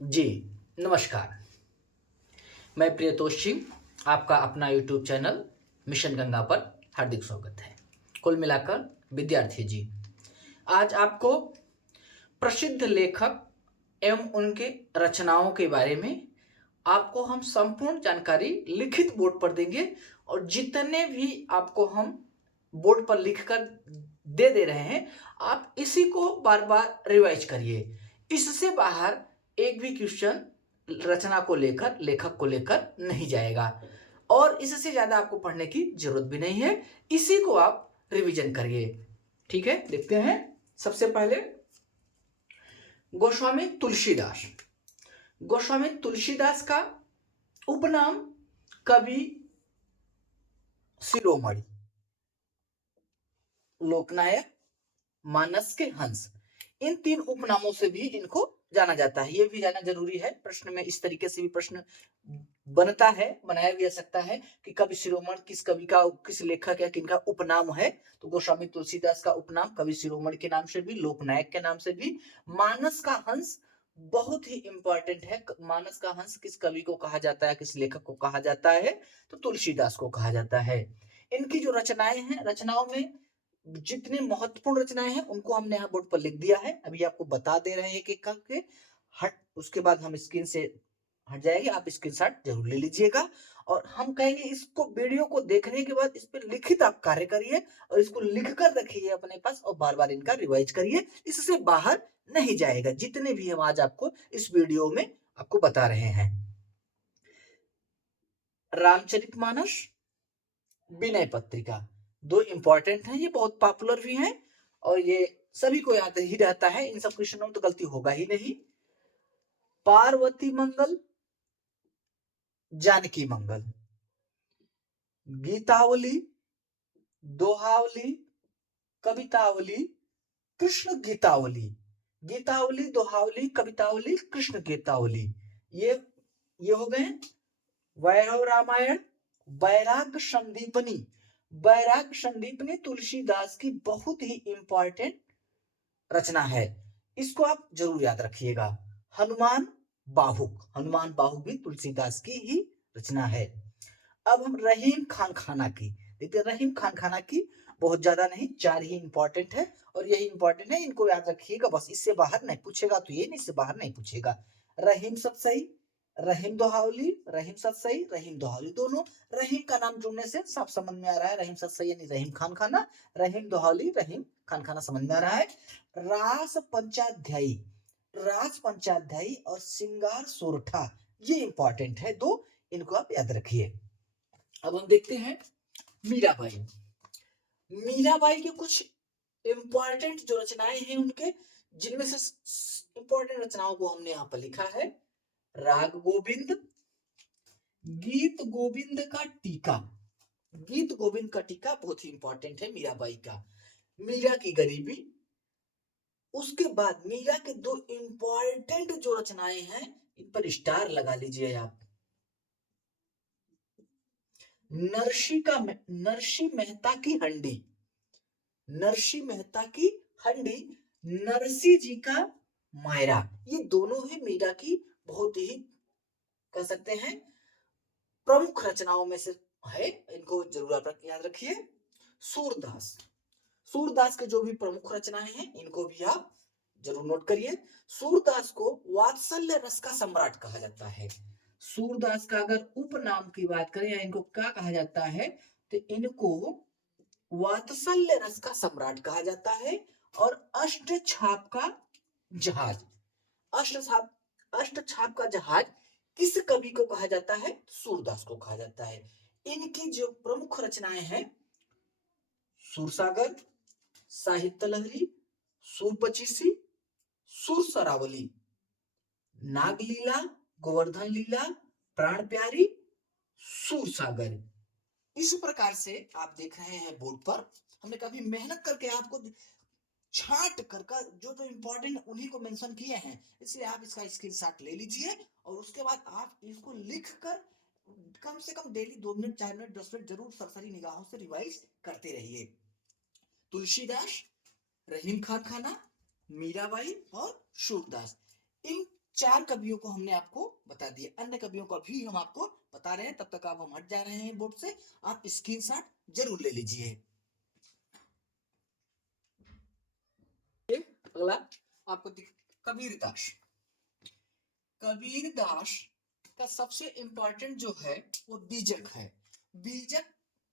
जी, नमस्कार। मैं प्रियतोष सिंह, आपका अपना यूट्यूब चैनल मिशन गंगा पर हार्दिक स्वागत है। कुल मिलाकर विद्यार्थी जी, आज आपको प्रसिद्ध लेखक एवं उनके रचनाओं के बारे में आपको हम संपूर्ण जानकारी लिखित बोर्ड पर देंगे और जितने भी आपको हम बोर्ड पर लिखकर दे रहे हैं, आप इसी को बार-बार रिवाइज करिए। इससे बाहर एक भी क्वेश्चन रचना को लेकर, लेखक को लेकर नहीं जाएगा और इससे ज़्यादा आपको पढ़ने की ज़रूरत भी नहीं है। इसी को आप रिवीजन करिए। ठीक है? देखते हैं। सबसे पहले गोस्वामी तुलसीदास। गोस्वामी तुलसीदास का उपनाम कवि शिरोमणि, लोकनायक, मानस के हंस, इन तीन उपनामों से भी इनको जाना जाता है। ये भी जाना जरूरी है, प्रश्न में इस तरीके से भी प्रश्न बनता है, बनाया भी जा सकता है कि कवि शिरोमणि किस कवि का, किस लेखक या किनका उपनाम है। तो गोस्वामी तुलसीदास का उपनाम कवि शिरोमणि के नाम से भी, लोकनायक के नाम से भी। मानस का हंस बहुत ही इंपॉर्टेंट है। मानस का हंस किस कवि को कहा जाता है, किस लेखक को कहा जाता है? तो तुलसीदास को कहा जाता है। इनकी जो रचनाएं हैं, रचनाओं में जितने महत्वपूर्ण रचनाएं हैं उनको हमने यहाँ बोर्ड पर लिख दिया है। अभी आपको बता दे रहे हैं एक एक करके। हट उसके बाद हम स्क्रीन से हट जाएंगे, आप स्क्रीनशॉट जरूर ले लीजिएगा और हम कहेंगे इसको, वीडियो को देखने के बाद इस पर लिखित आप कार्य करिए और इसको लिख कर रखिए अपने पास और बार बार इनका रिवाइज करिए। इससे बाहर नहीं जाएगा, जितने भी हम आज आपको इस वीडियो में आपको बता रहे हैं। रामचरितमानस, विनय पत्रिका, दो इंपॉर्टेंट हैं, ये बहुत पॉपुलर भी हैं और ये सभी को याद ही रहता है। इन सब क्वेश्चनों में तो गलती होगा ही नहीं। पार्वती मंगल, जानकी मंगल, गीतावली, दोहावली, कवितावली, कृष्ण गीतावली। गीतावली, दोहावली, कवितावली, कृष्ण गीतावली, ये हो गए। वैभव रामायण, बैराग संदीपनी। बैराग संदीपनी तुलसीदास की बहुत ही इंपॉर्टेंट रचना है, इसको आप जरूर याद रखिएगा। हनुमान बाहुक, हनुमान बाहुक भी तुलसीदास की ही रचना है। अब हम रहीम खान खाना की देखते हैं। रहीम खान खाना की बहुत ज्यादा नहीं, चार ही इंपॉर्टेंट है और यही इंपॉर्टेंट है, इनको याद रखिएगा बस। इससे बाहर नहीं पूछेगा तो ये नहीं, इससे बाहर नहीं पूछेगा। रहीम सब सही, रहीम दोहावली, रहीम सत सही, रहीम दोहावली, दोनों रहीम का नाम जुड़ने से साफ समझ में आ रहा है। रहीम सत सही यानी रहीम खान खाना, रहीम दोहावली रहीम खान खाना समझ में आ रहा है। रास पंचाध्यायी, रास पंचाध्यायी और सिंगार सोरठा, ये इंपॉर्टेंट है दो, इनको आप याद रखिए। अब हम देखते हैं मीराबाई। मीराबाई के कुछ इंपॉर्टेंट जो रचनाएं हैं उनके, जिनमें से इंपॉर्टेंट रचनाओं को हमने यहाँ पर लिखा है। राग गोविंद, गीत गोविंद का टीका, गीत गोविंद का टीका बहुत ही इंपॉर्टेंट है मीराबाई का। मीरा की गरीबी, उसके बाद मीरा के दो इंपॉर्टेंट जो रचनाएं हैं, इन पर स्टार लगा लीजिए आप। नरसी मेहता की हंडी, नरसी मेहता की हंडी, नरसी जी का मायरा, ये दोनों ही मीरा की बहुत ही, कह सकते हैं, प्रमुख रचनाओं में से है। इनको जरूर आप याद रखिए। सूरदास, सूरदास के जो भी प्रमुख रचनाएं हैं इनको भी आप जरूर नोट करिए। सूरदास को वात्सल्य रस का सम्राट कहा जाता है। सूरदास का अगर उपनाम की बात करें या इनको क्या कहा जाता है, तो इनको वात्सल्य रस का सम्राट कहा जाता है। और अष्ट छाप का जहाज, अष्ट छाप का जहाज किस कवि को कहा जाता है? सूरदास को कहा जाता है। इनकी जो प्रमुख रचनाएं हैं, सूरसागर, साहित्य लहरी, सुर पचीसी, सुर सरावली, नागलीला, गोवर्धन लीला, प्राण प्यारी, सूरसागर। इस प्रकार से आप देख रहे हैं बोर्ड पर, हमने काफी मेहनत करके आपको छाट कर जो जो इंपॉर्टेंट उन्हीं को मेंशन किए हैं, इसलिए आप इसका स्क्रीनशॉट ले लीजिए और उसके बाद आप इसको लिख कर कम से कम डेली 2 मिनट, 4 मिनट, 10 मिनट जरूर सरसरी निगाहों से रिवाइज करते रहिए। तुलसीदास, रहीम खान खाना, मीराबाई और सूरदास, इन 4 कवियों को हमने आपको बता दिया, अन्य कवियों को भी हम आपको बता रहे हैं। तब तक आप हम हट जा रहे हैं बोर्ड से, आप स्क्रीनशॉट जरूर ले लीजिए। अगला आपको कबीरदास। कबीरदास का सबसे इंपॉर्टेंट जो है वो बीजक है। बीजक,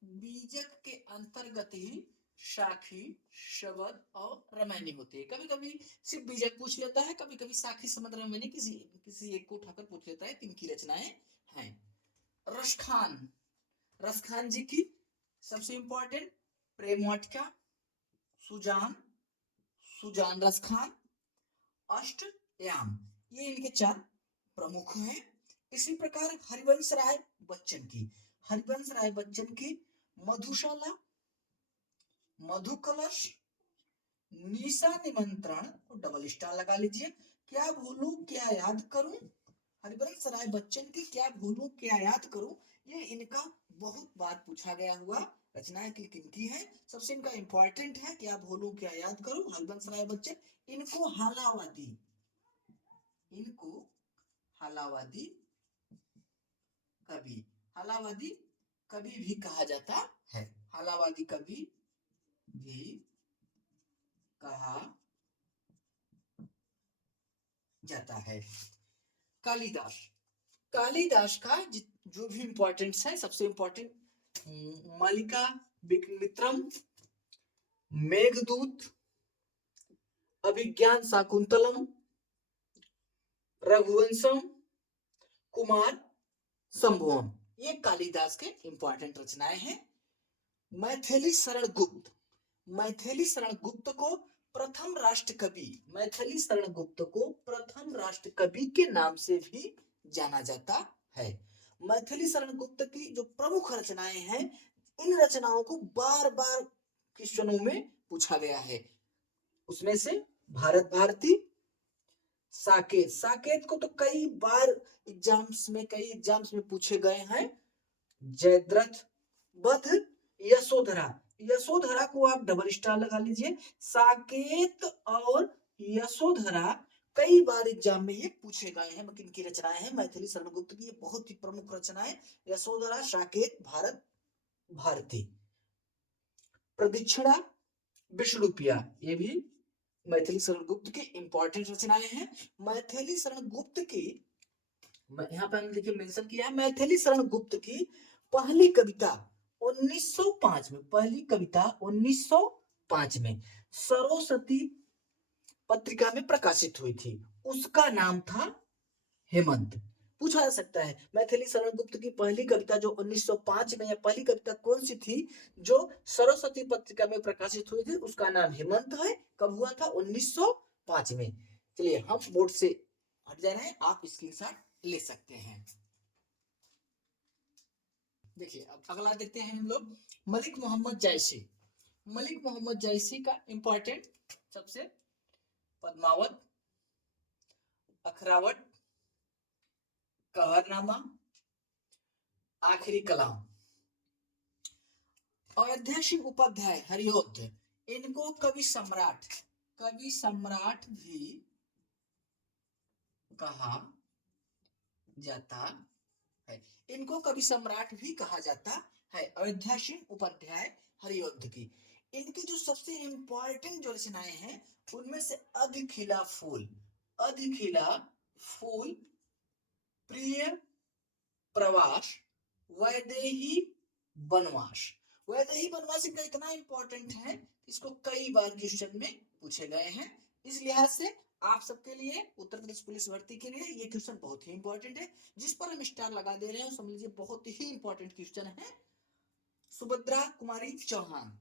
बीजक के अंतर्गत ही साखी, शबद और रामायणी होती है। कभी कभी सिर्फ बीजक पूछ लेता है, कभी कभी साखी, शबद, रामायणी किसी किसी एक को उठाकर पूछ लेता है। तिनकी रचनाएं हैं। रसखान, रसखान जी की सबसे इंपॉर्टेंट प्रेम वाटिका, सुजान, सुजान रसखान, अष्टयाम, ये इनके 4 प्रमुख हैं। इसी प्रकार हरिवंश राय बच्चन की, हरिवंश राय बच्चन की मधुशाला, मधु कलश, निशा निमंत्रण, डबल स्टार लगा लीजिए, क्या भूलूं क्या याद करूं, हरिवंश राय बच्चन की क्या भूलूं क्या याद करूं, ये इनका बहुत बार पूछा गया हुआ रचनाएं किनकी है। सबसे इनका इंपॉर्टेंट है क्या भूलूं क्या याद करूं, हरिवंश राय बच्चन। इनको हालावादी, इनको हालावादी कवि, हालावादी कवि भी कहा जाता है, हालावादी कवि भी कहा जाता है। कालिदास, कालिदास का जो भी इंपॉर्टेंस है, सबसे इंपॉर्टेंट मालिका विक्रमित्रम, मेघदूत, अभिज्ञान शाकुंतलम, रघुवंशम, कुमार संभवम, ये कालिदास के इंपॉर्टेंट रचनाएं हैं। मैथिली शरण गुप्त, मैथिली शरण गुप्त को प्रथम राष्ट्र कवि, मैथिली शरण गुप्त को प्रथम राष्ट्र कवि के नाम से भी जाना जाता है। मैथिली शरण गुप्त की जो प्रमुख रचनाएं हैं, इन रचनाओं को बार बार क्वेश्चनों में पूछा गया है। उसमें से भारत भारती, साकेत, साकेत को तो कई बार कई एग्जाम्स में पूछे गए हैं। जयद्रथ वध, यशोधरा, यशोधरा को आप डबल स्टार लगा लीजिए। साकेत और यशोधरा कई बार एग्जाम में ये पूछे गए हैं। किनकी रचनाएं हैं, मैथिली शरण गुप्त की, ये बहुत ही प्रमुख रचनाएं, यशोधरा, साकेत, भारत भारती। प्रदक्षिणा, विष्णुप्रिया, ये भी मैथिली शरण गुप्त की इंपॉर्टेंट रचनाएं हैं। मैथिली शरण गुप्त की, यहाँ पे हमने देखिए मेंशन किया है, मैथिली शरण गुप्त की पहली कविता 1905 में, पहली कविता 1905 में सरस्वती पत्रिका में प्रकाशित हुई थी। उसका नाम था हेमंत। पूछा जा सकता है मैथिली शरण गुप्त की पहली कविता जो 1905 में, या पहली कविता कौन सी थी जो सरस्वती पत्रिका में प्रकाशित हुई थी, उसका नाम हेमंत है। कब हुआ था, 1905 में। चलिए हम बोर्ड से हट जा रहे हैं, आप स्क्रीनशॉट ले सकते हैं। देखिए अब अगला देखते हैं हम लोग, मलिक मोहम्मद जायसी। मलिक मोहम्मद जायसी का इंपॉर्टेंट सबसे पद्मावत, अखरावट, कहरनामा, आखिरी कलाम। अयोध्या सिंह उपाध्याय हरियोद्ध, इनको कवि सम्राट, कवि सम्राट भी कहा जाता है, इनको कवि सम्राट भी कहा जाता है। अयोध्या सिंह उपाध्याय हरियोद्ध की, इनकी जो सबसे इंपॉर्टेंट जो रचनाएं हैं, उनमें से अधिखिला फूल, अधिखिला फूल, प्रिय प्रवास, वैदेही वनवास। वैदेही वनवास इनका इतना इंपॉर्टेंट है, इसको कई बार क्वेश्चन में पूछे गए हैं। इस लिहाज से आप सबके लिए, उत्तर प्रदेश पुलिस भर्ती के लिए ये क्वेश्चन बहुत ही इंपॉर्टेंट है। जिस पर हम स्टार लगा दे रहे हैं समझ लीजिए बहुत ही इंपॉर्टेंट क्वेश्चन है। सुभद्रा कुमारी चौहान,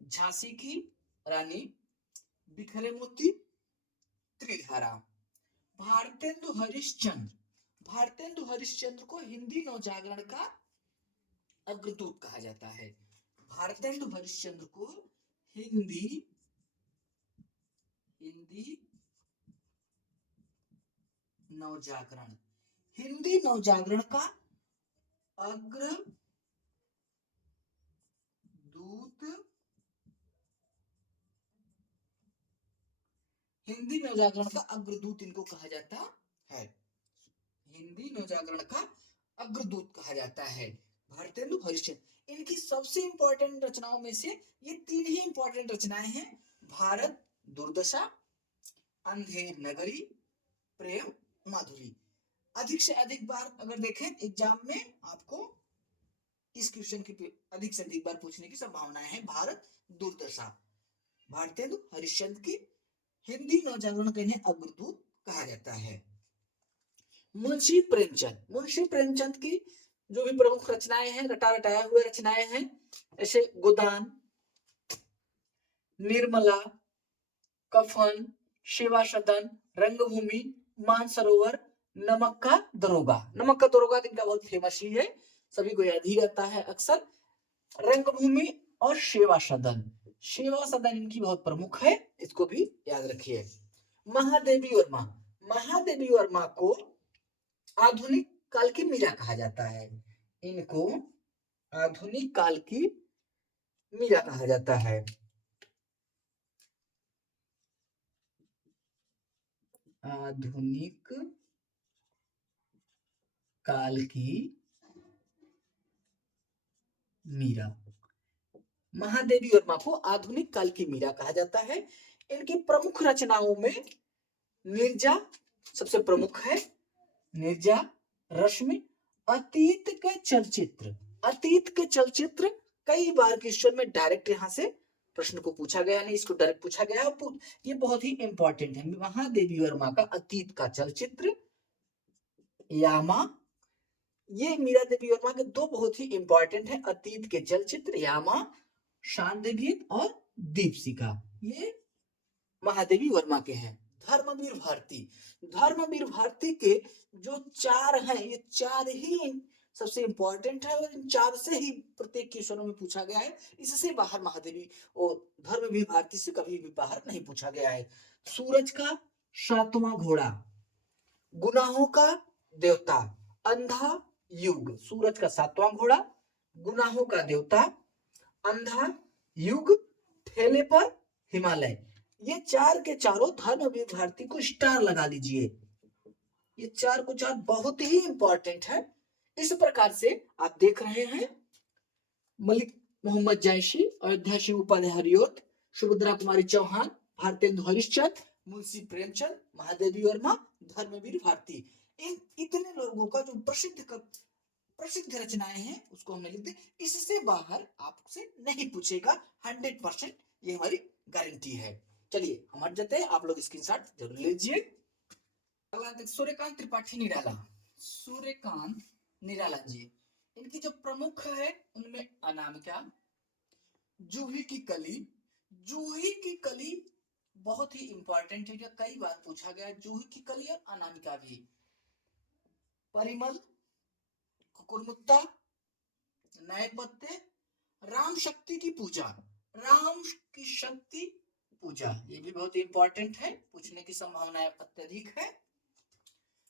झांसी की रानी, बिखरे मोती, त्रिधारा। भारतेंदु हरिश्चंद्र, भारतेंदु हरिश्चंद्र को हिंदी नवजागरण का अग्रदूत कहा जाता है। भारतेंदु हरिश्चंद्र को हिंदी हिंदी नवजागरण, हिंदी नवजागरण का अग्रदूत, हिंदी नवजागरण का अग्रदूत इनको कहा जाता नवजागरण का अग्रदूत कहा जाता है भारतेंदु हरिश्चंद्र। इनकी सबसे इंपॉर्टेंट रचनाओं में से ये 3 ही इंपॉर्टेंट रचनाएं हैं, भारत दुर्दशा, अंधेर नगरी, प्रेम माधुरी। अधिक से अधिक बार अगर देखें एग्जाम में आपको इस क्वेश्चन की अधिक से अधिक बार पूछने की संभावना है। भारत दुर्दशा भारतेंदु हरिश्चंद्र की हिंदी नवजागरण का इन्हें अग्रदूत कहा जाता है। मुंशी प्रेमचंद की जो भी प्रमुख रचनाएं हैं, रटा रटाया हुए रचनाएं हैं, जैसे गोदान, निर्मला, कफन, सेवा सदन, रंगभूमि, मानसरोवर, नमक का दरोगा। नमक का दरोगा इनका बहुत फेमस ही है, सभी को याद ही रहता है अक्सर। रंगभूमि और सेवा सदन इनकी बहुत प्रमुख है, इसको भी याद रखिए। महादेवी वर्मा को आधुनिक काल की मीरा कहा जाता है। इनको आधुनिक काल की मीरा कहा जाता है। आधुनिक काल की मीरा, महादेवी वर्मा को आधुनिक काल की मीरा कहा जाता है। इनकी प्रमुख रचनाओं में नीरजा सबसे प्रमुख है, नीरजा, रश्मि, अतीत के चलचित्र कई बार क्वेश्चन में डायरेक्ट यहां से प्रश्न को पूछा गया, नहीं इसको डायरेक्ट पूछा गया, ये बहुत ही इंपॉर्टेंट है। महादेवी वर्मा का अतीत का चलचित्र, यामा, ये मीरा देवी वर्मा के 2 बहुत ही इंपॉर्टेंट है, अतीत के चलचित्र यामा, शांतिगीत और दीपशिखा, ये महादेवी वर्मा के हैं। धर्मवीर भारती के जो 4 हैं, ये 4 ही सबसे इंपॉर्टेंट है और इन 4 से ही प्रत्येक क्वेश्चनों में पूछा गया है। इससे बाहर महादेवी और धर्मवीर भारती से कभी भी बाहर नहीं पूछा गया है। सूरज का 7वां घोड़ा, गुनाहों का देवता, अंधा युग, सूरज का 7वां घोड़ा, गुनाहों का देवता, अंधा युग, ठेले पर हिमालय, ये 4 के चारों धर्मवीर भारती को स्टार लगा लीजिए। ये 4 को 4 बहुत ही इंपॉर्टेंट है। इस प्रकार से आप देख रहे हैं मलिक मोहम्मद जैशी, अयोध्या सिंह उपाध्याय हरिओत, सुभद्रा कुमारी चौहान, भारतेंदु हरिश्चंद्र, मुंशी प्रेमचंद, महादेवी वर्मा, धर्मवीर भारती, इन इतने लोगों का जो प्रसिद्ध रचनाएं हैं उसको हमने लिख दिया। इससे बाहर आपसे नहीं पूछेगा 100%, ये हमारी गारंटी है। चलिए हम हट जाते हैं, आप लोग स्क्रीनशॉट जरूर लीजिए। सूर्यकांत त्रिपाठी निराला, सूर्यकांत निराला जी, इनकी जो प्रमुख है उनमें अनामिका, जूही की कली बहुत ही इंपॉर्टेंट है, जो कई बार पूछा गया, जूही की कली और अनामिका भी। परिमल, कुकुरमुत्ता, नए पत्ते, राम शक्ति की पूजा, ये भी बहुत इंपॉर्टेंट है, पूछने की संभावना अत्यधिक है।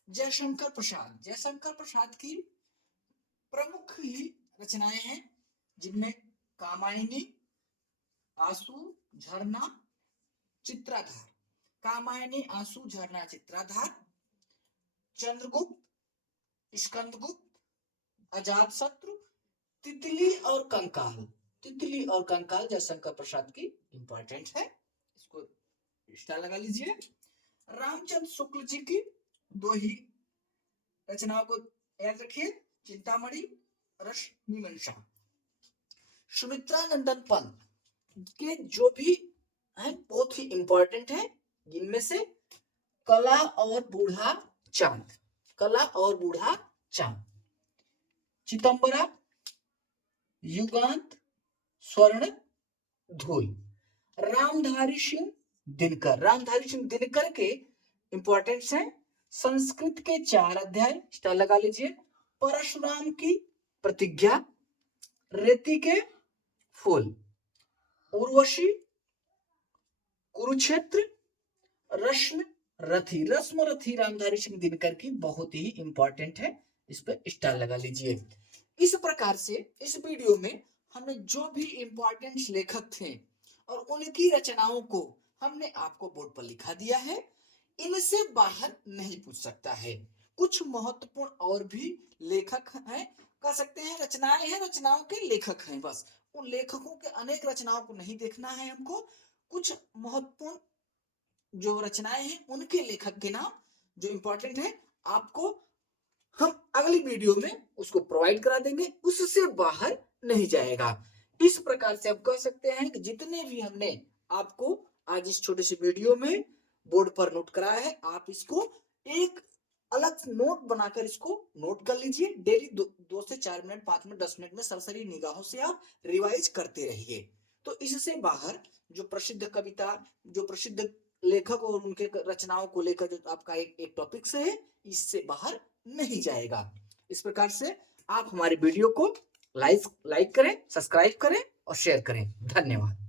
जयशंकर प्रसाद की प्रमुख ही रचनाएं हैं, जिनमें कामायनी, आंसू, झरना, चित्राधार, कामायनी, आंसू, झरना, चित्राधार, चंद्रगुप्त, स्कंदगुप्त, अजातशत्रु, तितली और कंकाल जयशंकर प्रसाद की इंपॉर्टेंट है, इसको स्टार लगा लीजिए। रामचंद्र शुक्ल जी की 2 ही रचनाओं को याद रखिए, चिंतामणि, रश्मिमंशा। सुमित्रा नंदन पंत के जो भी है बहुत ही इंपॉर्टेंट है, जिनमें से कला और बूढ़ा चांद, चितंबरा, युगांत, स्वर्ण धूल। रामधारी सिंह दिनकर के इंपॉर्टेंस है, संस्कृत के 4 अध्याय, स्टार लगा लीजिए। परशुराम की प्रतिज्ञा, रेती के फूल, उर्वशी, कुरुक्षेत्र, रश्म रथी रामधारी सिंह दिनकर की बहुत ही इंपॉर्टेंट है, इस पर स्टार लगा लीजिए। इस प्रकार से इस वीडियो में हमने जो भी इंपॉर्टेंट लेखक थे और उनकी रचनाओं को हमने आपको बोर्ड पर लिखा दिया है, इनसे बाहर नहीं पूछ सकता है। कुछ महत्वपूर्ण और भी लेखक हैं, कह सकते हैं रचनाएं हैं, रचनाओं के लेखक हैं। बस उन लेखकों के अनेक रचनाओं को नहीं देखना है हमको, कुछ महत्वपूर्ण जो रचनाएं हैं उनके लेखक के नाम जो इंपॉर्टेंट है आपको हम अगली वीडियो में उसको प्रोवाइड करा देंगे, उससे बाहर नहीं जाएगा। इस प्रकार से हम कह सकते हैं कि जितने भी हमने आपको आज इस छोटे से वीडियो में बोर्ड पर नोट कराया है, आप इसको एक अलग नोट बनाकर इसको नोट कर लीजिए। डेली 2 से 4 मिनट, 5 मिनट, 10 मिनट में सरसरी निगाहों से आप रिवाइज करते रहिए। तो इससे बाहर जो प्रसिद्ध कविता, जो प्रसिद्ध लेखक और उनके रचनाओं को लेकर जो आपका एक टॉपिक से है, इससे बाहर नहीं जाएगा। इस प्रकार से आप हमारे वीडियो को लाइक करें, सब्सक्राइब करें और शेयर करें। धन्यवाद।